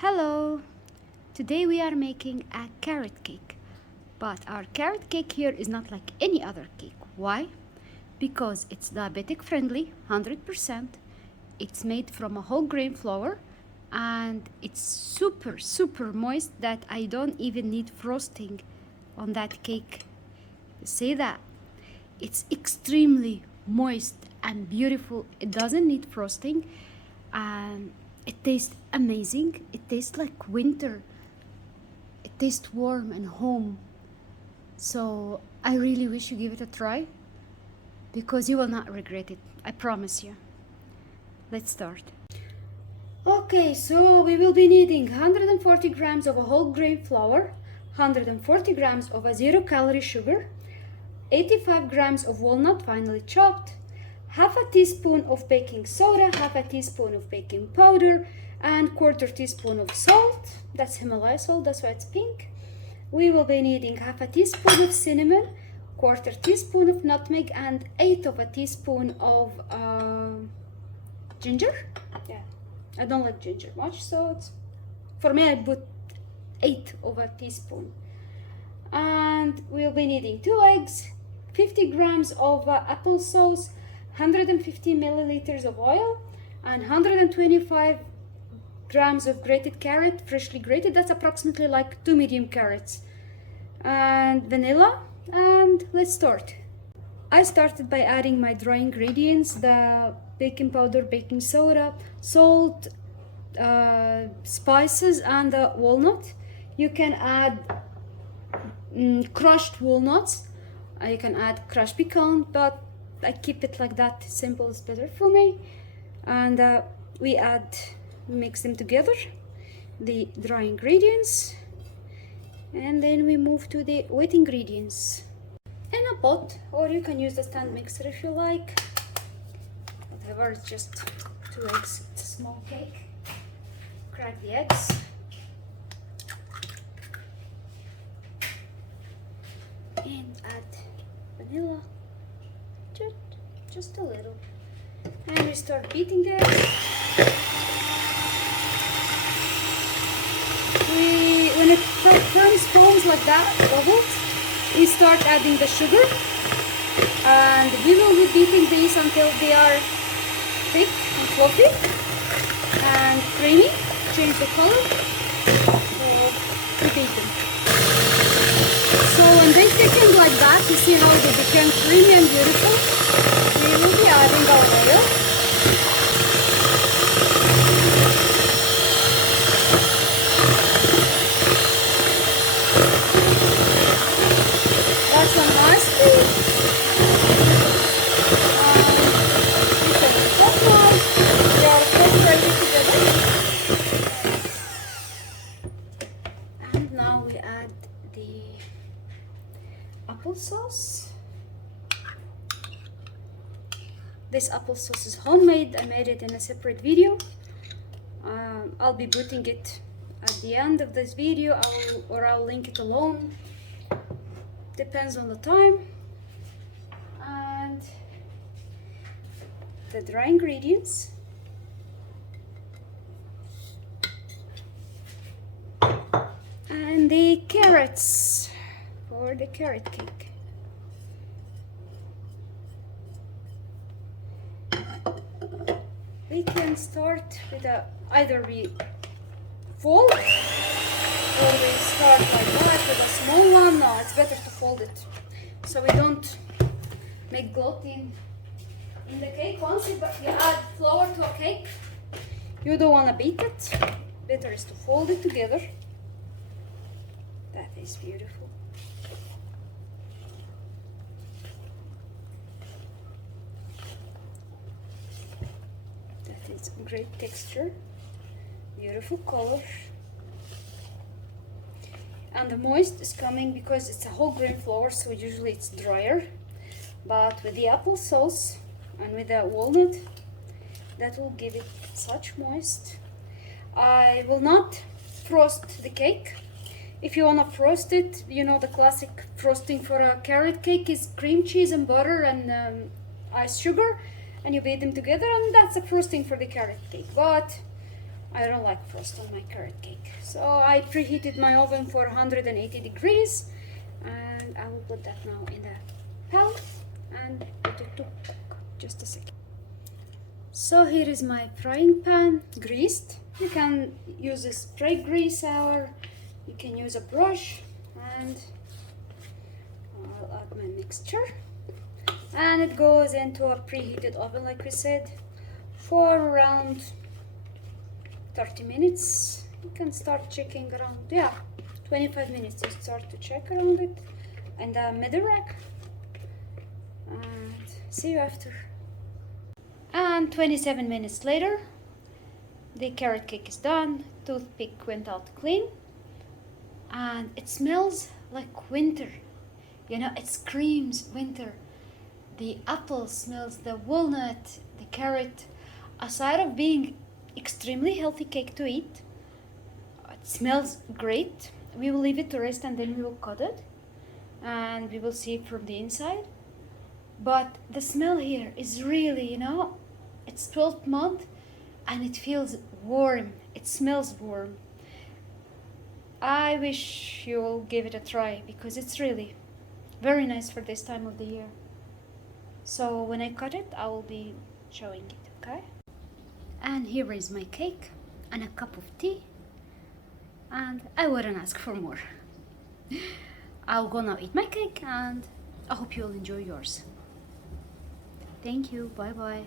Hello! Today we are making a carrot cake. But our carrot cake here is not like any other cake. Why? Because it's diabetic friendly, 100%. It's made from a whole grain flour and it's super moist that I don't even need frosting on that cake. Say that. It's extremely moist and beautiful. It doesn't need frosting and it tastes amazing. It tastes like winter. It tastes warm and home. So I really wish you give it a try because you will not regret it. I promise you. Let's start. Okay, so we will be needing 140 grams of a whole grain flour, 140 grams of a 0-calorie sugar, 85 grams of walnut finely chopped, half a teaspoon of baking soda, half a teaspoon of baking powder, and quarter teaspoon of salt. That's Himalaya salt, that's why it's pink. We will be needing half a teaspoon of cinnamon, quarter teaspoon of nutmeg, and 1/8 of a teaspoon of ginger. Yeah, I don't like ginger much, so it's, for me I put 1/8 of a teaspoon. And we'll be needing 2 eggs, 50 grams of applesauce, 150 milliliters of oil, and 125 grams of grated carrot, freshly grated. That's approximately like 2 medium carrots, and vanilla. And let's start. I started by adding my dry ingredients: the baking powder, baking soda, salt, spices, and the walnut. You can add crushed walnuts. You can add crushed pecan, but I keep it like that. Simple is better for me. And we mix them together, the dry ingredients, and then we move to the wet ingredients in a pot, or you can use the stand mixer if you like. Whatever, it's just 2 eggs. It's a small cake. Crack the eggs. And add vanilla, just a little, and we start beating the eggs. When it turns foams like that, bubbles, we start adding the sugar, and we will be beating these until they are thick and fluffy and creamy. Change the color, so we beat them. So when they thicken like that, you see how they become creamy and beautiful. We will be adding our oil. That's one nicely. We can just like they are separated together. And now we add the applesauce. This applesauce is homemade. I made it in a separate video. I'll be putting it at the end of this video, I'll link it alone. Depends on the time. And the dry ingredients. And the carrots for the carrot cake. We can start with either we fold or we start like that with a small one. No, it's better to fold it so we don't make gluten in the cake. Once you add flour to a cake, you don't want to beat it. Better is to fold it together. That is beautiful. That is great texture, beautiful color. And the moist is coming because it's a whole grain flour, so usually it's drier. But with the applesauce and with the walnut, that will give it such moist. I will not frost the cake. If you want to frost it, you know the classic frosting for a carrot cake is cream cheese and butter and iced sugar, and you beat them together, and that's a frosting for the carrot cake. But I don't like frost on my carrot cake. So I preheated my oven for 180 degrees, and I will put that now in the pan and put it to cook. Just a second. So here is my frying pan, greased. You can use a spray grease or you can use a brush, and I'll add my mixture. And it goes into a preheated oven, like we said, for around 30 minutes. You can start checking around, 25 minutes you start to check around it in the middle rack, and see you after. And 27 minutes later, the carrot cake is done. Toothpick went out clean, and it smells like winter. You know, it screams winter. The apple smells, the walnut, the carrot. Aside of being extremely healthy cake to eat, it smells great. We will leave it to rest and then we will cut it and we will see it from the inside. But the smell here is really, you know, it's 12th month and it feels warm. It smells warm. I wish you will give it a try because it's really very nice for this time of the year. So when I cut it, I will be showing it, okay? And here is my cake and a cup of tea, and I wouldn't ask for more. I'll go now eat my cake, and I hope you'll enjoy yours. Thank you, bye bye.